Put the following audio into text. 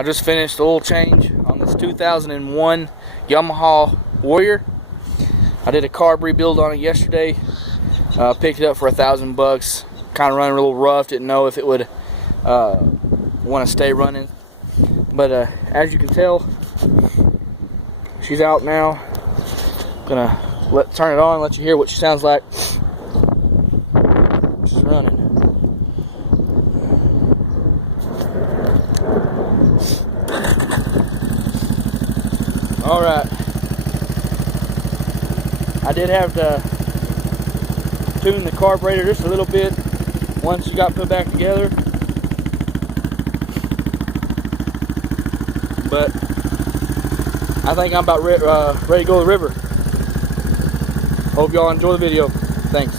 I just finished the oil change on this 2001 Yamaha Warrior. I did a carb rebuild on it yesterday. Picked it up for $1,000. Kind of running a little rough. Didn't know if it would want to stay running. But as you can tell, she's out now. Gonna turn it on, let you hear what she sounds like. She's running. All right. I did have to tune the carburetor just a little bit once you got put back together. But I think I'm about ready to go to the river. Hope y'all enjoy the video. Thanks.